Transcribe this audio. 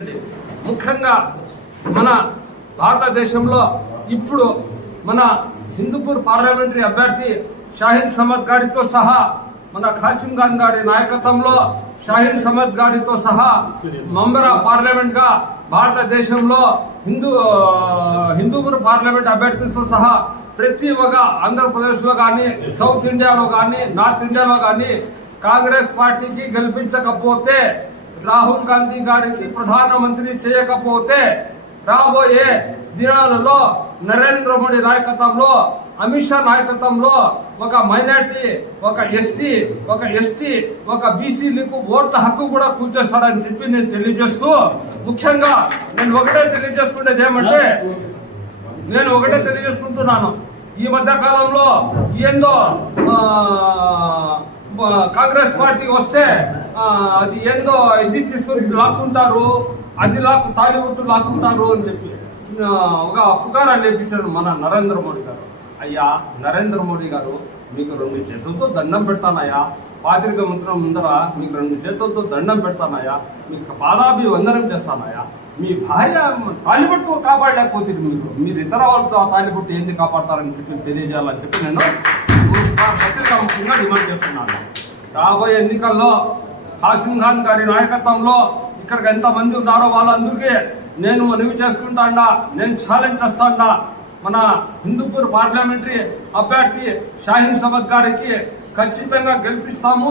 ముఖ్యంగా మన భారతదేశంలో ఇప్పుడు మన హిందూపూర్ పార్లమెంటరీ అభ్యర్థి షాహీన్ సమద్ గారితో సహా మన ఖాసిం ఖాన్ గారి నాయకత్వంలో షాహీన్ సమద్ గారితో సహా మెంబర్ ఆఫ్ పార్లమెంట్ గా భారతదేశంలో హిందూపూర్ పార్లమెంట్ అభ్యర్థితో సహా ప్రతి ఒక్క ఆంధ్రప్రదేశ్లో కానీ సౌత్ ఇండియాలో కానీ నార్త్ ఇండియాలో కానీ కాంగ్రెస్ పార్టీకి గెలిపించకపోతే రాహుల్ గాంధీ గారికి ప్రధానమంత్రి చేయకపోతే రాబోయే దినాలలో నరేంద్ర మోడీ నాయకత్వంలో అమిత్ షా నాయకత్వంలో ఒక మైనార్టీ ఒక ఎస్సీ ఒక ఎస్టీ ఒక బీసీలకు ఓట్ల హక్కు కూడా కూర్చేస్తాడని చెప్పి నేను తెలియజేస్తూ ముఖ్యంగా నేను ఒకటే తెలియజేసుకుంటున్నాను ఈ మధ్య కాలంలో ఏందో కాంగ్రెస్ పార్టీ వస్తే అది ఏందో ఇది తీసుకొని లాక్కుంటారు అది తాలిబుట్టు లాక్కుంటారు అని చెప్పి ఒక పుకారాన్ని లేపించారు మన నరేంద్ర మోడీ గారు. అయ్యా నరేంద్ర మోడీ గారు, మీకు 2 చేతులతో దండం పెడతానయ్యా, పాత్రిక మంత్రం ముందర మీకు 2 చేతులతో దండం పెడతానయ్యా, మీకు పాదాభివందనం చేస్తానయ్యా. మీ భార్య తాలిబుట్టు కాపాడలేకపోతే మీరు ఇతర వాళ్ళతో తాలిబుట్టు ఏంది కాపాడతారని చెప్పి తెలియజేయాలని చెప్పి నేను పత్రికాముఖంగా డిమాండ్ చేస్తున్నాను. రాబోయే ఎన్నికల్లో ఖాసిం ఖాన్ గారి నాయకత్వంలో ఇక్కడికి ఎంతమంది ఉన్నారో వాళ్ళందరికీ నేను మనవి చేసుకుంటాడా, నేను ఛాలెంజ్ చేస్తాడా, మన హిందూపూర్ పార్లమెంటరీ అభ్యర్థి షాహీన్ సమద్ గారికి ఖచ్చితంగా గెలిపిస్తాము.